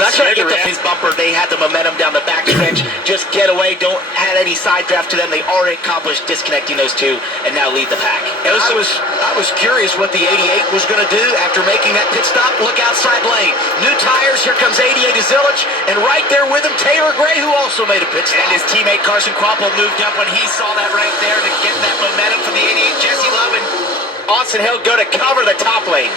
that's what I get his bumper. They had the momentum down the backstretch. Just get away. Don't add any side draft to them. They already accomplished disconnecting those two and now lead the pack. I was curious what the 88 was going to do after making that pit stop. Look outside lane. New tires. Here comes 88 to Zilich. And right there with him, Taylor Gray, who also made a pit stop. And his teammate Carson Kvapil moved up when he saw that right there to get that momentum from the 88. Jesse Love and Austin Hill go to cover the top lane.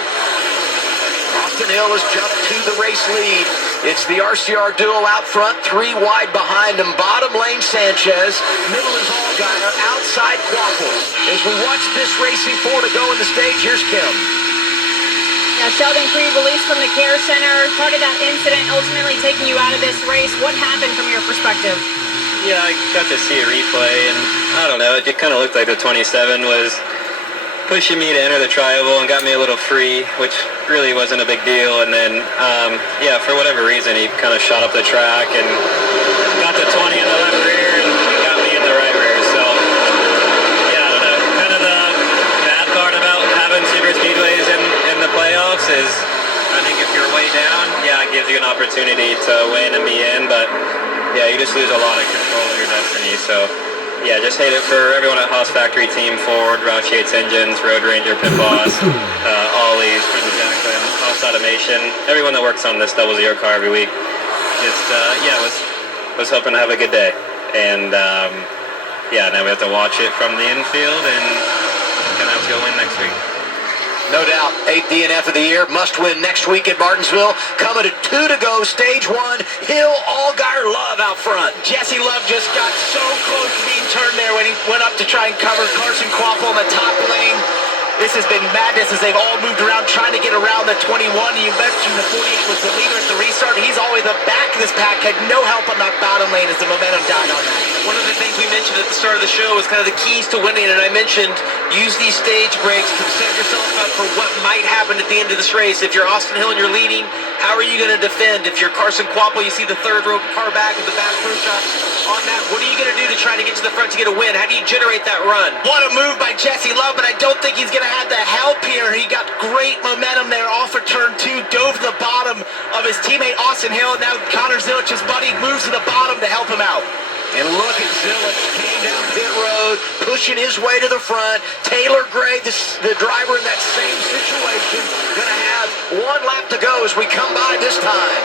Austin Hill has jumped to the race lead. It's the RCR duel out front, 3 wide behind them. Bottom lane, Sanchez. Middle is Allgaier, outside Kvapil. As we watch this racing 4 to go in the stage, here's Kim. Now, Sheldon Creed released from the care center. Part of that incident ultimately taking you out of this race. What happened from your perspective? Yeah, I got to see a replay, and I don't know, it kind of looked like the 27 was pushing me to enter the tri-oval and got me a little free, which really wasn't a big deal. And then, yeah, for whatever reason, he kind of shot up the track and got the 20 in the left rear and got me in the right rear. So, yeah, I don't know. Kind of the bad part about having super speedways in the playoffs is I think if you're way down, yeah, it gives you an opportunity to win and be in, but yeah, you just lose a lot of control of your destiny. So, yeah, just hate it for everyone at Haas Factory Team, Ford, Roush Yates Engines, Road Ranger, Pit Boss, Ollie's, Prince Jacqueline, Haas Automation, everyone that works on this 00 car every week. Just, yeah, was hoping to have a good day. And, yeah, now we have to watch it from the infield and gonna have to go win next week. No doubt, 8th DNF of the year, must win next week at Martinsville. Coming to 2 to go, stage 1, Hill, Allgaier, Love out front. Jesse Love just got so close to being turned there when he went up to try and cover Carson Kvapil in the top lane. This has been madness as they've all moved around trying to get around the 21. You mentioned the 48 was the leader at the restart. He's always the back of this pack, had no help on that bottom lane as the momentum died on that. One of the things we mentioned at the start of the show was kind of the keys to winning, and I mentioned use these stage breaks to set yourself up for what might happen at the end of this race. If you're Austin Hill and you're leading, how are you going to defend? If you're Carson Kvapil, you see the third row car back with the back pro shot on that. What are you going to do to try to get to the front to get a win? How do you generate that run? What a move by Jesse Love, but I don't think he's going to have the help here. He got great momentum there off of turn 2, dove to the bottom of his teammate Austin Hill, and now Connor Zilich's buddy moves to the bottom to help him out. And look at Zilich, came down pit road, pushing his way to the front. Taylor Gray, the driver in that same situation, going to have 1 lap to go as we come by this time.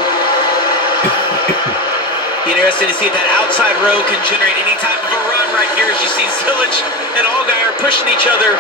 Interesting to see if that outside row can generate any type of a run right here as you see Zilich and Allgaier pushing each other.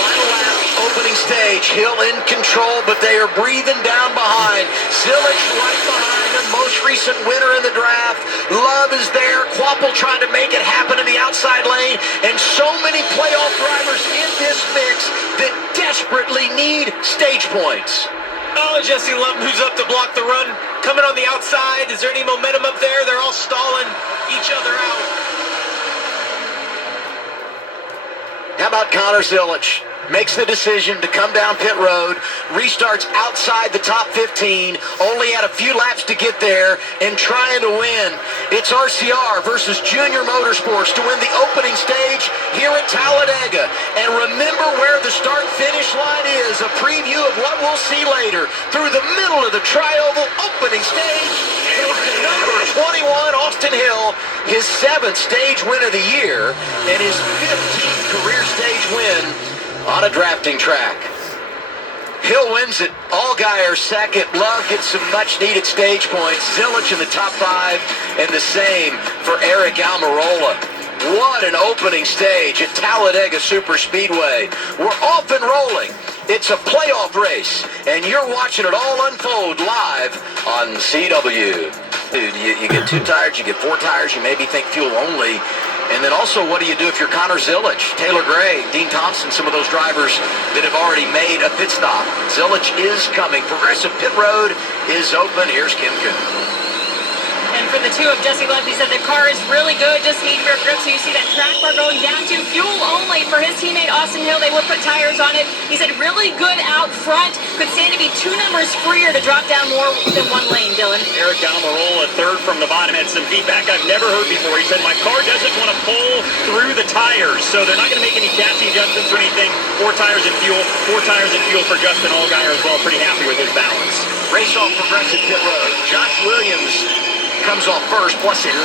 Final lap, opening stage. Hill in control, but they are breathing down behind. Zilich right behind him, most recent winner in the draft. Love is there. Kvapil trying to make it happen in the outside lane. And so many playoff drivers in this mix that desperately need stage points. Oh, Jesse Love moves up to block the run. Coming on the outside. Is there any momentum up there? They're all stalling each other out. How about Connor Zilich? Makes the decision to come down pit road, restarts outside the top 15, only had a few laps to get there, and trying to win. It's RCR versus Junior Motorsports to win the opening stage here at Talladega. And remember where the start-finish line is, a preview of what we'll see later. Through the middle of the tri-oval opening stage, number 21, Austin Hill, his 7th stage win of the year, and his 15th career stage win on a drafting track. Hill wins it. Allgaier second. Love gets some much-needed stage points. Zilich in the top 5, and the same for Eric Almirola. What an opening stage at Talladega Superspeedway. We're off and rolling. It's a playoff race, and you're watching it all unfold live on CW. Dude, you get 2 tires, you get 4 tires, you maybe think fuel only. And then also, what do you do if you're Connor Zilich, Taylor Gray, Dean Thompson, some of those drivers that have already made a pit stop? Zilich is coming. Progressive Pit Road is open. Here's Kim Kuhn. And for the 2 of Jesse Love, he said the car is really good, just need rear grip. So you see that track bar going down to fuel only for his teammate Austin Hill. They will put tires on it. He said really good out front. Could stand to be 2 numbers freer to drop down more than 1 lane, Dylan. Eric Almirola, 3rd from the bottom, had some feedback I've never heard before. He said, my car doesn't want to pull through the tires, so they're not going to make any chassis adjustments or anything. 4 tires and fuel. 4 tires and fuel for Justin Allgaier as well. Pretty happy with his balance. race off Progressive Pit Road. Josh Williams comes off first, plus 11.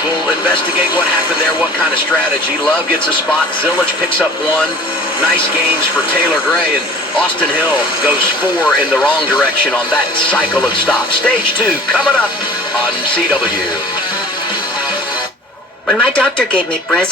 We'll investigate what happened there, what kind of strategy. Love gets a spot. Zilich picks up one. Nice gains for Taylor Gray, and Austin Hill goes 4 in the wrong direction on that cycle of stops. Stage 2 coming up on CW. When my doctor gave me breast